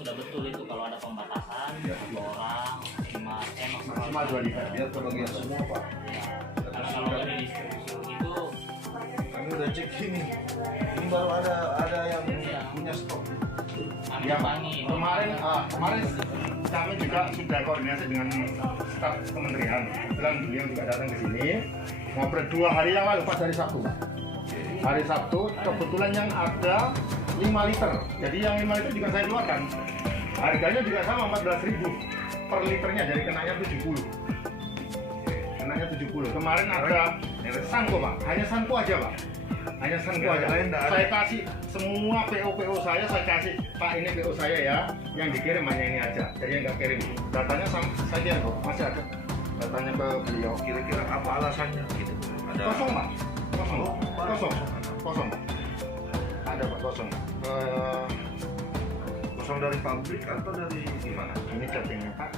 sudah betul itu kalau ada pembatasan satu orang maksimal 2 liter. Biar kebagian semua Pak. Ya, karena kalau udah distribusi itu Kami udah cek ini baru ada yang punya stok. Ya, kami kemarin kami juga sudah koordinasi dengan staf kementerian. Kebetulan beliau juga datang ke sini ngobrol 2 hari yang lalu, pas hari Sabtu. Hari Sabtu kebetulan yang ada 5 liter. Jadi yang 5 liter juga saya keluarkan. Harganya juga sama 14.000 per liternya, jadi kenanya 70. Kenanya 70. Kemarin ada Sanko Pak, hanya Sanko aja Pak. Hanya Sanko aja. Saya kasih semua PO saya kasih Pak, ini PO saya ya. Yang dikirim hanya ini aja. Jadi yang nggak kirim. Datanya saya kirim kok, masih ada. Datanya ke beliau. Kira-kira apa alasannya gitu? Ada Kosong Pak. Kosong. Ada Pak, kosong. kosong dari pabrik atau dari gimana? Ini chattingnya Pak.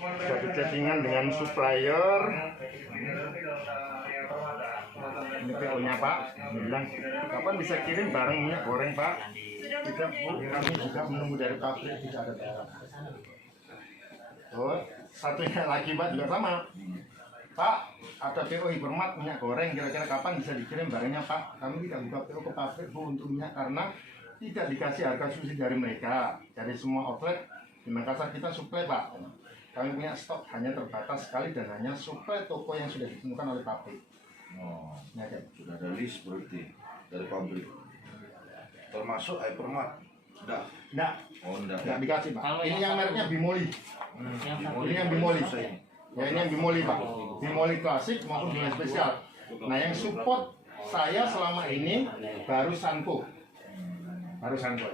Jadi chattingan dengan supplier. Ini PO-nya Pak, bilang kapan bisa kirim barang minyak goreng Pak? Kami juga menunggu dari pabrik, tidak ada barang. Oh, satunya lagi Pak juga sama. Pak, ada PO Hypermart minyak goreng, kira-kira kapan bisa dikirim barangnya Pak? Kami tidak buka PO ke pabrik Bu untuk minyak karena tidak dikasih harga subsidi dari mereka. Dari semua outlet di Makassar kita suplai Pak. Kami punya stok hanya terbatas sekali dan hanya suplai toko yang sudah ditemukan oleh pabrik. Oh, Ya, sudah ada list berarti dari pabrik. Termasuk Hypermart. Udah. Enggak, Oh, enggak. enggak dikasih Pak. Kalau Ini yang yang mereknya Bimoli. Ini yang Bimoli. Ya, ini yang Bimoli Pak. Bimoli klasik maupun Bimoli spesial. Nah, yang support saya selama ini baru Sanko. Baru Sanko.